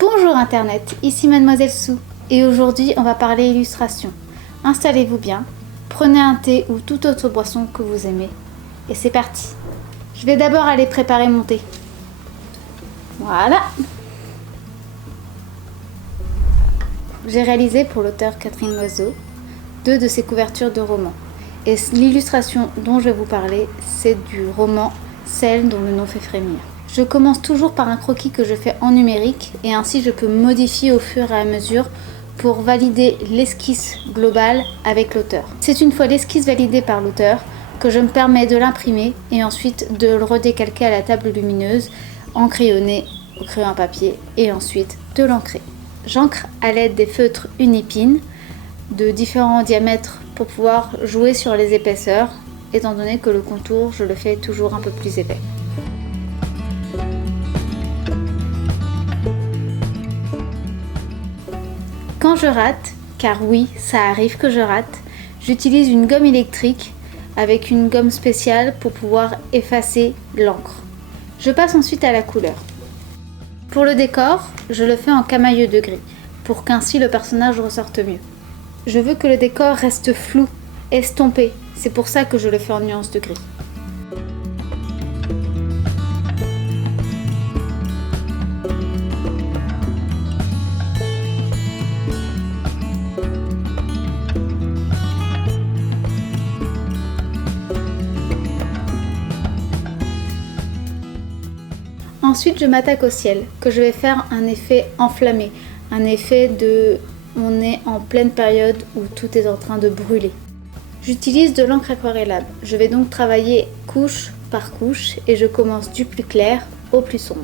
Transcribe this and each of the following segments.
Bonjour Internet, ici Mademoiselle Sou et aujourd'hui on va parler illustration. Installez-vous bien, prenez un thé ou toute autre boisson que vous aimez et c'est parti. Je vais d'abord aller préparer mon thé. Voilà. J'ai réalisé pour l'auteur Catherine Loiseau 2 de ses couvertures de romans. Et l'illustration dont je vais vous parler, c'est du roman Celle dont le nom fait frémir. Je commence toujours par un croquis que je fais en numérique et ainsi je peux modifier au fur et à mesure pour valider l'esquisse globale avec l'auteur. C'est une fois l'esquisse validée par l'auteur que je me permets de l'imprimer et ensuite de le redécalquer à la table lumineuse, encrayonné au crayon à papier et ensuite de l'encrer. J'encre à l'aide des feutres Unipin de différents diamètres pour pouvoir jouer sur les épaisseurs, étant donné que le contour, je le fais toujours un peu plus épais. Quand je rate, car oui, ça arrive que je rate, j'utilise une gomme électrique avec une gomme spéciale pour pouvoir effacer l'encre. Je passe ensuite à la couleur. Pour le décor, je le fais en camailleux de gris, pour qu'ainsi le personnage ressorte mieux. Je veux que le décor reste flou, estompé, c'est pour ça que je le fais en nuances de gris. Ensuite, je m'attaque au ciel, que je vais faire un effet enflammé, un effet de on est en pleine période où tout est en train de brûler. J'utilise de l'encre aquarellable. Je vais donc travailler couche par couche et je commence du plus clair au plus sombre.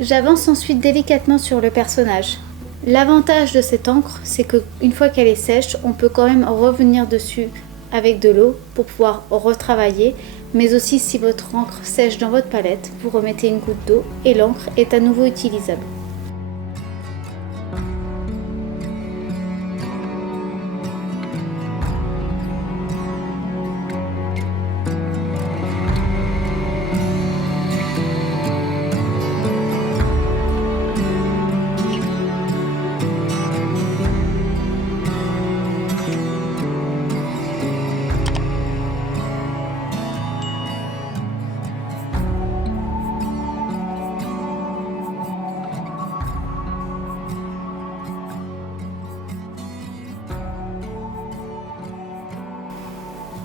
J'avance ensuite délicatement sur le personnage. L'avantage de cette encre, c'est qu'une fois qu'elle est sèche, on peut quand même revenir dessus avec de l'eau pour pouvoir retravailler, mais aussi si votre encre sèche dans votre palette, vous remettez une goutte d'eau et l'encre est à nouveau utilisable.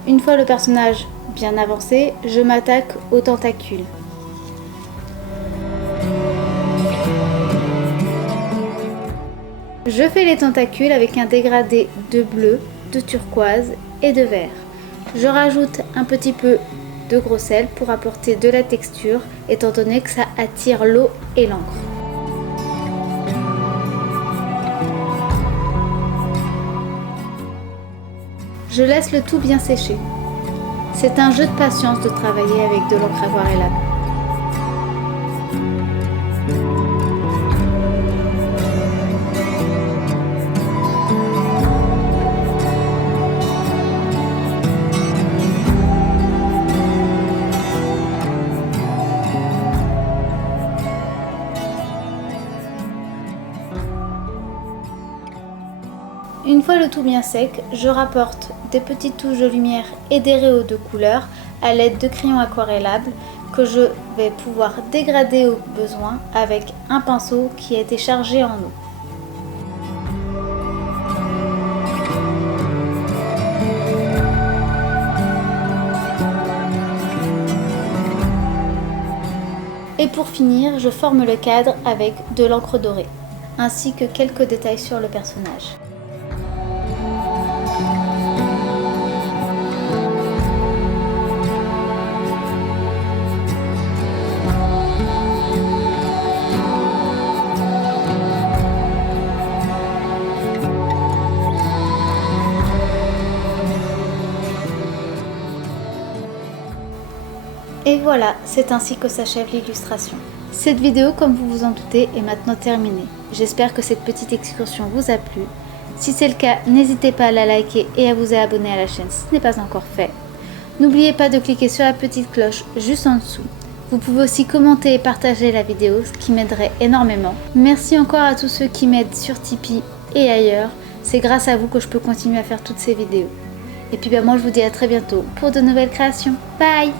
Une fois le personnage bien avancé, je m'attaque aux tentacules. Je fais les tentacules avec un dégradé de bleu, de turquoise et de vert. Je rajoute un petit peu de gros sel pour apporter de la texture, étant donné que ça attire l'eau et l'encre. Je laisse le tout bien sécher. C'est un jeu de patience de travailler avec de l'encre aquarellable. Une fois le tout bien sec, je rapporte des petites touches de lumière et des rayons de couleur à l'aide de crayons aquarellables que je vais pouvoir dégrader au besoin avec un pinceau qui a été chargé en eau. Et pour finir, je forme le cadre avec de l'encre dorée, ainsi que quelques détails sur le personnage. Et voilà, c'est ainsi que s'achève l'illustration. Cette vidéo, comme vous vous en doutez, est maintenant terminée. J'espère que cette petite excursion vous a plu. Si c'est le cas, n'hésitez pas à la liker et à vous abonner à la chaîne si ce n'est pas encore fait. N'oubliez pas de cliquer sur la petite cloche juste en dessous. Vous pouvez aussi commenter et partager la vidéo, ce qui m'aiderait énormément. Merci encore à tous ceux qui m'aident sur Tipeee et ailleurs. C'est grâce à vous que je peux continuer à faire toutes ces vidéos. Et puis moi je vous dis à très bientôt pour de nouvelles créations. Bye!